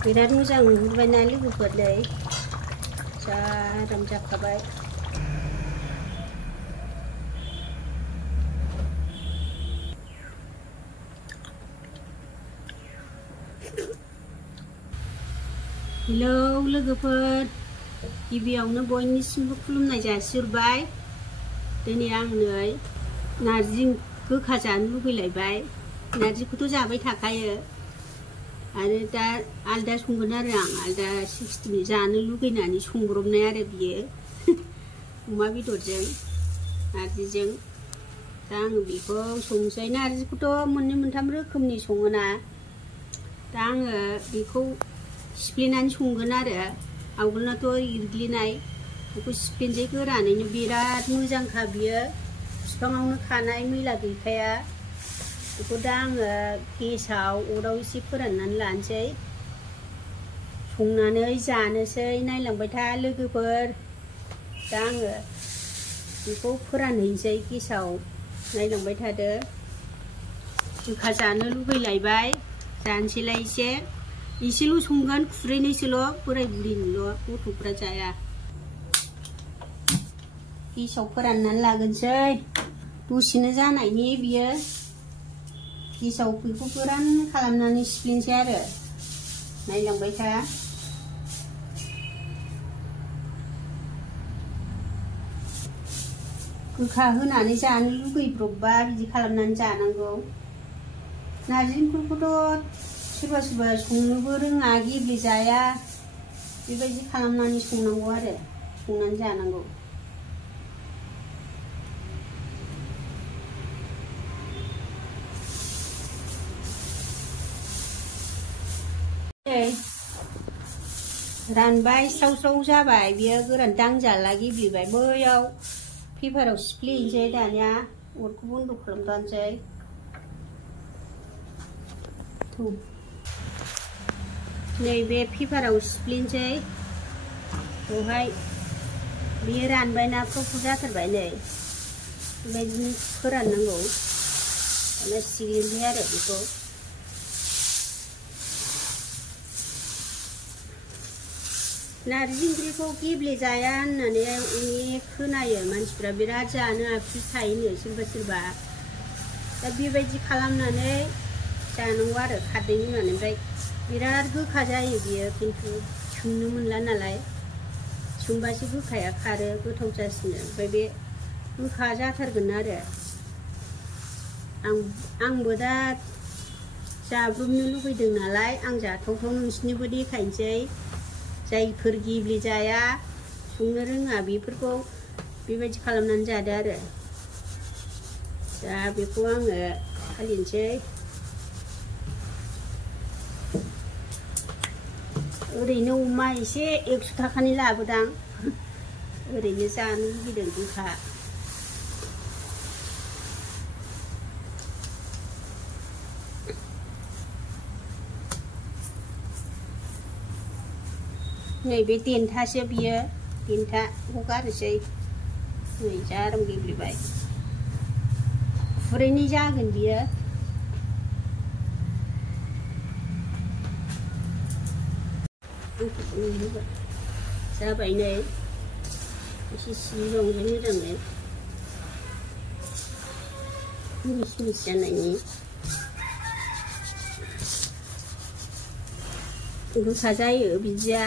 बिराद मोजां नुहुरबायना लोगोफोर नै जा आराम जाखाबाय। हेलौ लोगोफोर, गिबियावनो बयनिसिमबो खुलुमनाय जासिहरबाय। दिनै आं नै नारजि गोखा जानो लुगैलायबाय। नारजिखौथ' जाबाय थाखायो आरो दा आलदा संगोन आरो आं आलदा सिस्टेमै जानो लुगैनानै संब्रबनाय आरो बियो अमा बेदरजों नारजिजों। दा आङो बेखौ संसै। नारजिखौथ' मोननै मोनथाम रोखोमनि सङोना, दा आङो बेखौ सिफ्लेनानै संगोन आरो आवगोलनाथ' एरग्लिनाय, बेखौ सिफ्लेनोसै गोरानैनो। बिराद मोजांखा बियो, बिफाङावनो खानाय, मैला गैखाया। बेखौ दा आङो गेसाव अराव एसे फोराननानै लानोसै, संनानै जानोसै। नायलांबाय था लोगोफोर, दा आङो बेखौ फोरानहैनोसै गेसाव, नायलांबाय थादो। गोखा जानो लुगैलायबाय, जानोसैलाय एसेल' संगोन, खुरैनैसोल', बोराय बुरिनिल', गथ'फ्रा जाया। गेसाव फोराननानै लागोनसै, दसेनो जानायनि बियो। गेसाव बेखौ गोरान खालामनानै सिफ्लेनोसै आरो, नायलांबाय था। गोखा होनानै जानो लुगैब्रबबा बिदि खालामनानै जानांगौ। नारजि ओंख्रिखौथ' सोरबा सोरबा संनोबो रोङा, गेब्लेजाया, बेबायदि खालामनानै संनांगौ आरो, संनानै जानांगौ। रानबाय, स्राव स्राव जाबाय बियो, गोरान दांजाला, गेब्लेबाय। बैयाव पेपाराव सिफ्लेनोसै दानिया, अरखौ बन्द' खालामनोसै। नैबे पेपाराव सिफ्लेनोसै, बेवहाय बेयो रानबायना, फ्रु फ्रु जाथारबाय। नै बेबायदिनो फोराननांगौ, दाना सिग्लिनोसै आरो बेखौ। नारजि ओंख्रिखौ गेब्लेजाया होननानै अनेक खोनायो, मानसिफ्रा बिराद जानो आफसुस थायोनो सोरबा सोरबा। दा बेबायदि खालामनानै जानांगौ आरो खारदै होनानै। ओमफ्राय बिराद गोखा जायो बियो, खिन्थु सोमनो मोनला नालाय, सोमबासो गोखाया खारो, गोथाव जासिनो। ओमफ्राय बे गोखा जाथारगोन आरो। आंबो दा जाब्रबनो लुबैदों नालाय, आं जाथावथाव नोंसिनोबो देखायनोसै। जायफोर गेब्लेजाया, संनो रोङा, बेफोरखौ बेबायदि खालामनानै जादो आरो। दा बेखौ आङो सालिनोसै। ओरैनो अमा एसे 100 थाखानि लाबोदां, ओरैनो जानो लुबैदों गोखा। नैबे देन्थासो बियो, देन्थाखौ गारनोसै। नै जा आराम गेब्लेबाय, खुरैनै जागोन बियो। जाबाय नै, एसे सिग्लिबावनोसै मोजाङै, मिस मिस जानायनि। गोखा जायो बिदिया।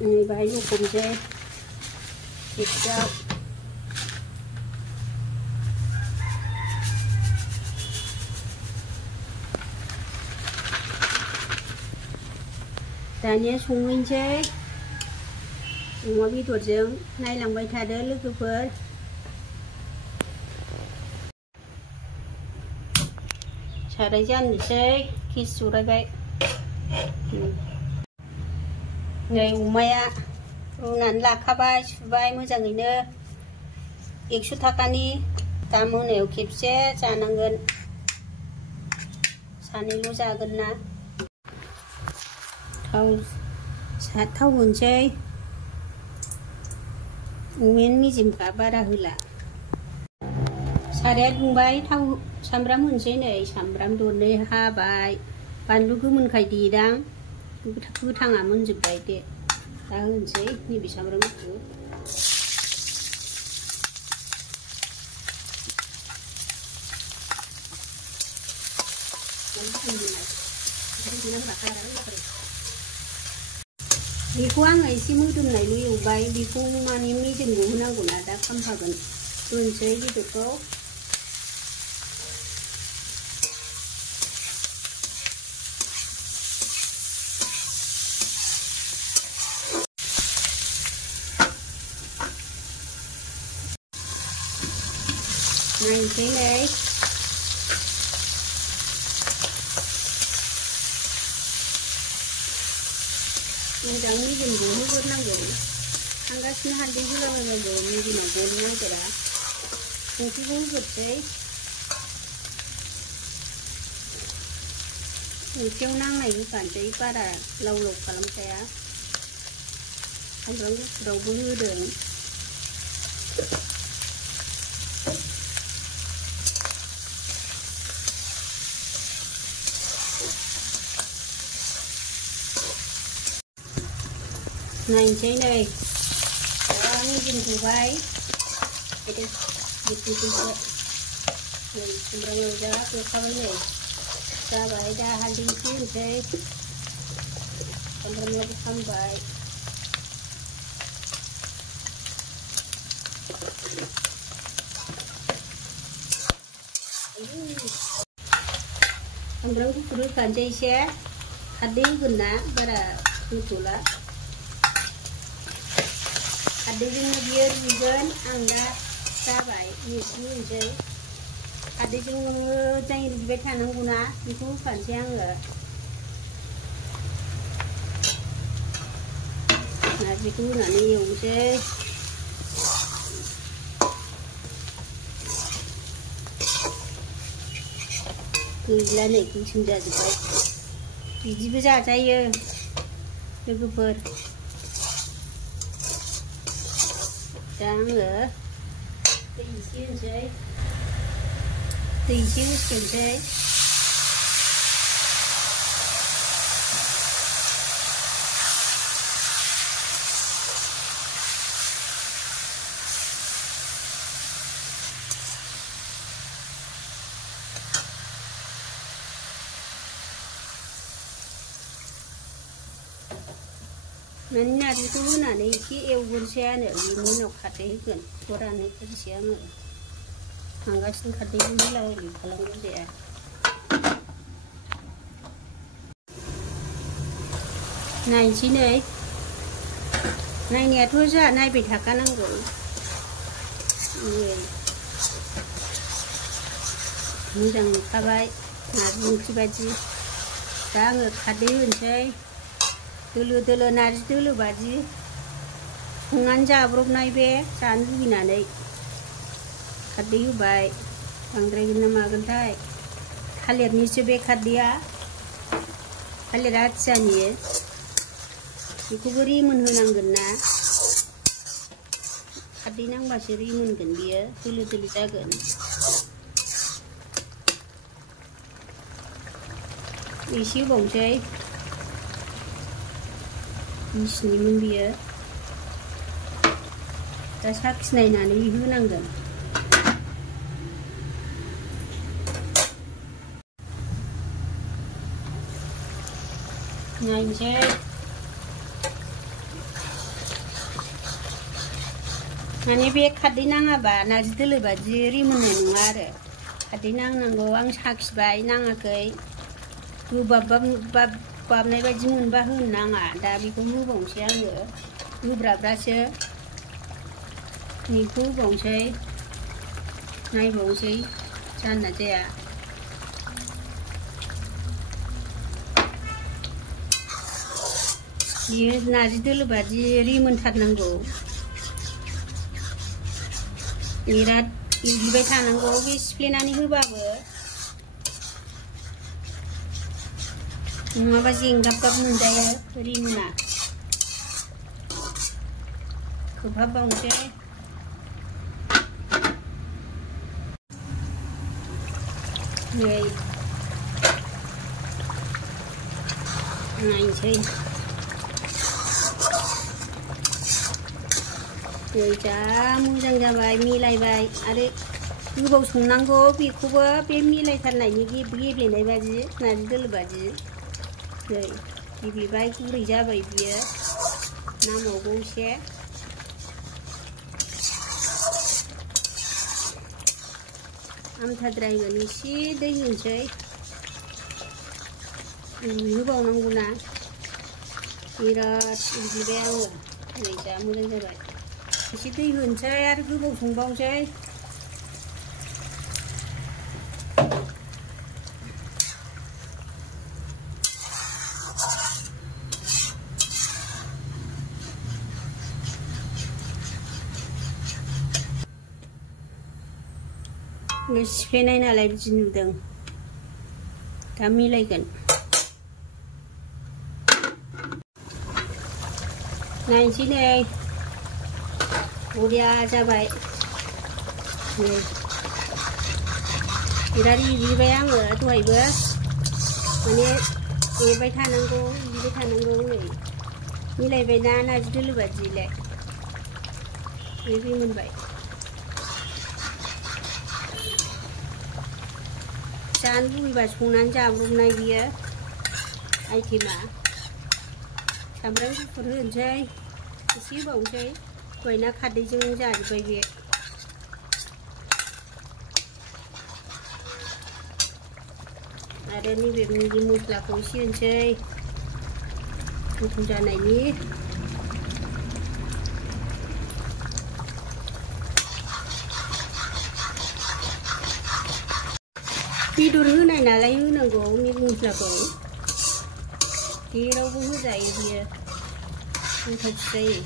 नै बाहाय लखबनोसै खेबसेयाव। दानिया संहैनोसै अमा बेदरजों, नायलांबाय थादो लोगोफोर। साराय जाननोसै, गेस जरायबाय। नै अमाया रुनानै लाखाबाय, सुबाय मोजाङैनो। 100 थाखानि, दा मोनायाव खेबसे जानांगोन, सानैल' जागोन ना। थाव होनोसै, अमायानो मेजेमखा, बारा होला। साराया दुंबाय थाव सामब्राम होनोसै नै सामब्राम दरनै हाबाय बानलु गोमोनखाय देदां गोथाङा मोनजोब्बाय दे दा होनोसै नैबे सामब्राम गुफुर बेखौ आङो एसे मोदोमनायल' एवबाय बेखौ माने मेजेमल' होनांगौ ना दा खामफागोन होनोसै बेदरखौ नायनोसै नै मोजां मेजेमखौ होग्रोनांगौ थांगासिनो हालदै होलाबायबाबो मेजेमाव गनो नागिरा संख्रिखौ होग्रोसै ओंख्रियाव नांनाय होखानोसै बारा लाव लाव खालामखाया सामब्राम गुफुरावबो होदों नायनोसै नै मेजेम होबाय सामब्राम एवजा एवखाबाय नै जाबाय दा हालदै एसे होनोसै सामब्रामाबो खामबाय सामब्राम गुफुर होखानोसै एसे खारदै होगोन ना बारा होथ'ला खारदैजोंनो बियो रुइगोन आं दा जाबाय एसे होनोसै खारदैजों मोजाङै रुइबाय थानांगौ ना बेखौ होखानोसै आङो नारजिखौ होनानै एवनोसै गैला नै गोसोम जाजोब्बाय बिदिबो जाजायो लोगोफोर दा आङो दै एसे होनोसै दै एसे होसिगोनसै माने नारजिखौ होनानै एसे एवग्रोसैआनो बेनि उनाव खारदै होगोन राननो होनोसै आङो थांगासिनो खारदैखौ होलाबायलि खालामनाय जाया नायनोसै नै नायनायाथ' जोंहा नायबाय थाखानांगौ मोजां नुखाबाय नारजि ओंख्रि बायदि दा आङो खारदै होनोसै दोलो दोलो नारजि दोलो बादि संनानै जाब्रबनाय बे जानो लुबैनानै खारदै होबाय बांद्रायगोन ना मागोनथाय थालिरनिसो बे खारदैया थालिर आथियानि बेखौबो रिमोन होनांगोन ना खारदै नांबासो रिमोनगोन बियो दोलो दोलो जागोन एसे होबावनोसै मिसिनिमोन बियो दा साखिनायनानै होनांगोन नायनोसै माने बे खारदै नाङाबा नारजि दोलो बादि रिमोननाय नङा आरो खारदै नांनांगौ आं साखिबाय नाङाखै गोबाबनाय बायदि मोनबा होनो नाङा दा बेखौ होबावनोसै आङो गोब्राब्रासो बेखौ होबावनोसै नायबावनोसै जाना जाया बियो नारजि दोलो बादि रिमोनथारनांगौ बिराद एवग्लिबाय थानांगौ बे सिफ्लेनानै होबाबो नङाबा जेंगाब गाब मोनजायो रिमोना खोबहाबबावनोसै नै नायनोसै नै जा मोजां जाबाय मिलायबाय आरो गोबाव संनांगौ बेखौबो बे मिलायथारनायनि गेब्लेनाय बादि नारजि दोलो बादि नै गेब्लेबाय गुरै जाबाय बियो नांबावगौ एसे आमथाद्रायगोन एसे दै होनोसै रुइहोबावनांगौना बिराद रुइबाय आङो नै जा मोजां जाबाय एसे दै होनोसै आरो गोबाव संबावनोसै सिफ्लेनाय नालाय बिदि नुदों दा मिलायगोन नायनोसै नै बरिया जाबाय नै बिराद एरबाय आङो दहायबो माने एरबाय थानांगौ नै मिलायबायना नारजि दोलो बादिलाय बे मोनबाय जानो लुबैबा संनानै जाब्रबनाय बियो आइटेमा सामब्राम गुफुर होनोसै एसे होबावनोसै दहायना खारदैजों जाजोब्बाय बे आरो नैबे मिगि मस्लाखौ एसे होनोसै गोथाव जानायनि बेदर होनाय नालाय होनांगौ मिगि मस्लाखौ जेरावबो होजायो बियो गोथावसो जायो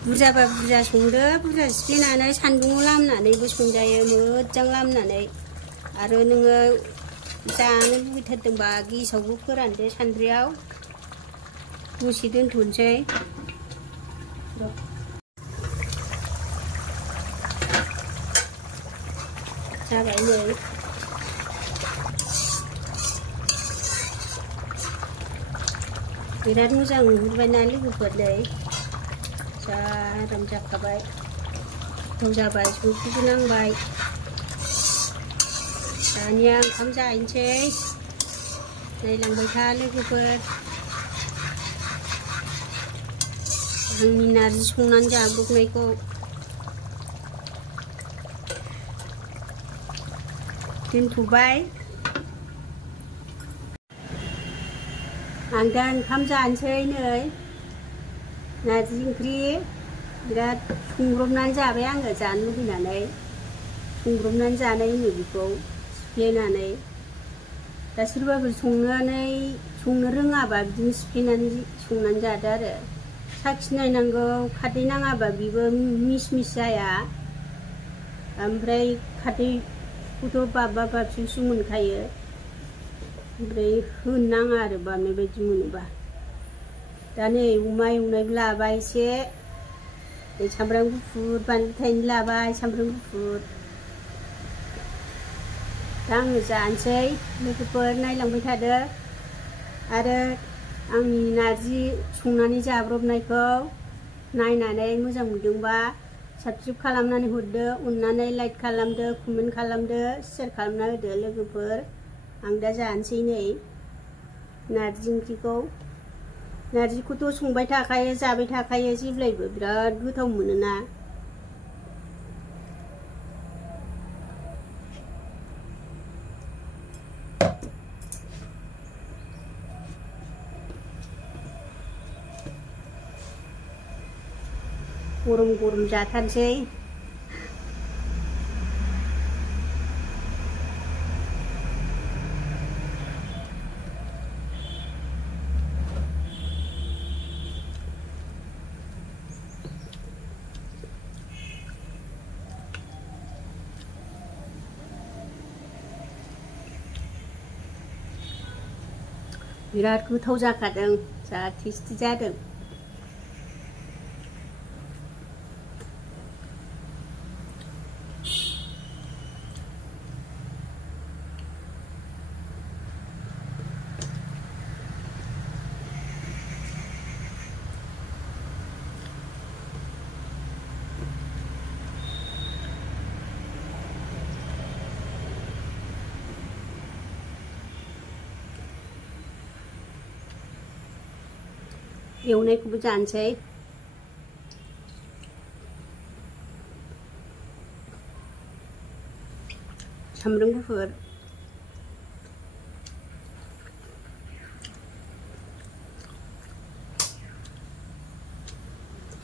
बुरजाबा बुरजा संदो बुरजा सिफ्लेनानै सान्दुङाव लामनानैबो संजायो मोजां लामनानै आरो नोङो जानो लुबैथारदोंबा गेसावबो फोरानदो सान्द्रियाव दसे दोनथ'नोसै जाबाय नै बिराद मोजां नुहुरबायना लोगोफोर नै जा आराम जाखाबाय गोथाव जाबाय संख्रिबो नांबाय दानिया ओंखाम जाहैनोसै नायलांबाय था लोगोफोर आंनि नारजि संनानै जाब्रबनायखौ दोनथ'बाय आं दा ओंखाम जानोसै नै नारजि ओंख्रि बिराद संब्रबनानै जाबाय आङो जानो लुबैनानै संब्रबनानै जानाय होनो बेखौ सिफ्लेनानै दा सोरबाफोर संनो रोङाबा बिदिनो सिफ्लेनानै संनानै जादो आरो साखिनायनांगौ खारदै नाङाबा बेबो मिस मिस जाया ओमफ्राय खारदैखौथ' बाबबा बाबसिसो मोनखायो ओमफ्राय होनो नाङा आरो बाबनाय बायदि मोनोबा दा नै अमा एवनायबो लाबाय एसे सामब्राम गुफुर बानलु थाइनै लाबाय सामब्राम गुफुर दा आङो जानोसै लोगोफोर नायलांबाय थादो आरो आंनि नारजि संनानै जाब्रबनायखौ नायनानै मोजां मोनदोंबा साबस्क्राइब खालामनानै हरदो अननानै लाइक खालामदो कमेन्ट खालामदो शेयार खालामना होदो लोगोफोर आं दा जानोसै नै नारजि ओंख्रिखौ नारजिखौथ' संबाय थाखायो जाबाय थाखायो जेब्लायबो बिराद गोथाव मोनोना गरम गरम जाथारसै बिराद गोथाव जाखादों जा टेस्टि जादों एवनायखौबो जानोसै। सामब्राम गुफुर,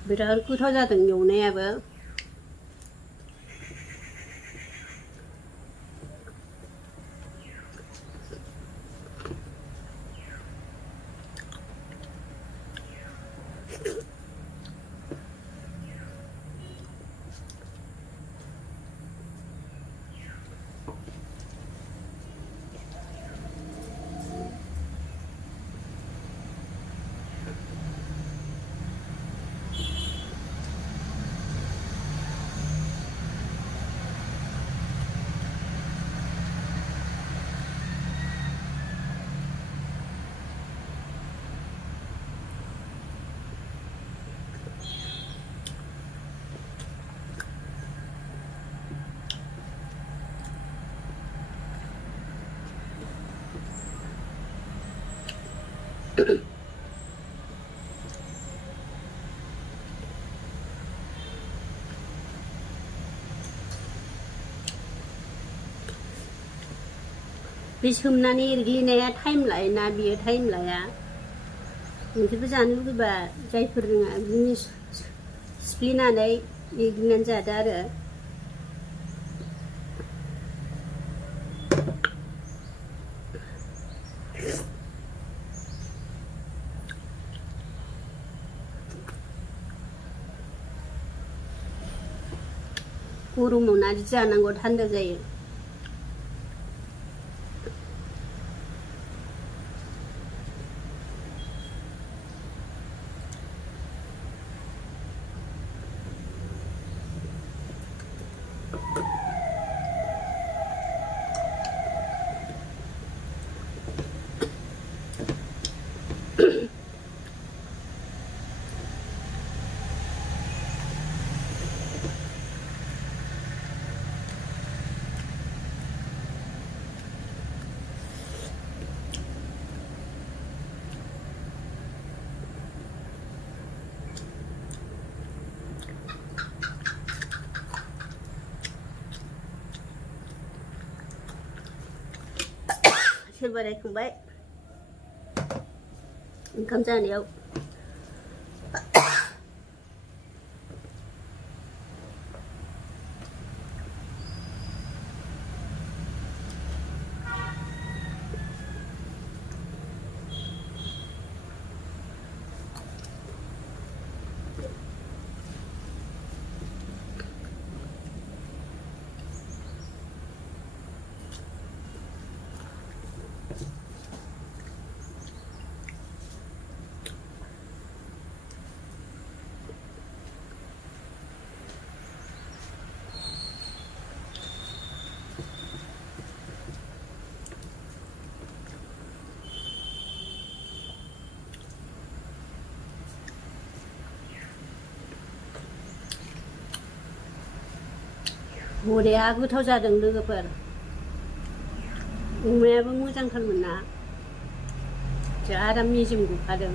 बिराद गोथाव जादों एवनायाबो। बे सोमनानै एरग्लिनाया टाइम लायोना, बियो टाइम लाया। नोंसोरबो जानो लुगैबा जायफोर रोङा बिदिनो सिफ्लेनानै एरग्लिनानै जादो आरो। गरमाव नारजि जानांगौ, थान्दा जायो। सोरबा रायखांबाय ओंखाम जानायाव। बरिया गोथाव जादों लोगोफोर। अमायाबो मोजांथारमोन ना, जा आराम मेजेम गखादों।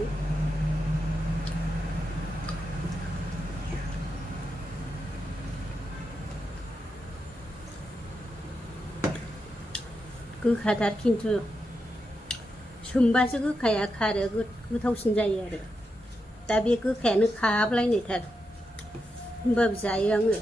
गोखाथार खिन्थु सोमबासो गोखाया खारो, गोथावसिन जायो आरो। दा बे गोखायानो खाहाबलायनायथार, होमबाबो जायो आङो।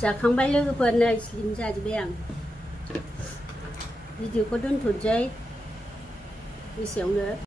जाखांबाय लोगोफोर नै स्लिम जाजोब्बाय आं भिडिअखौ दोनथ'नोसै एसेयावनो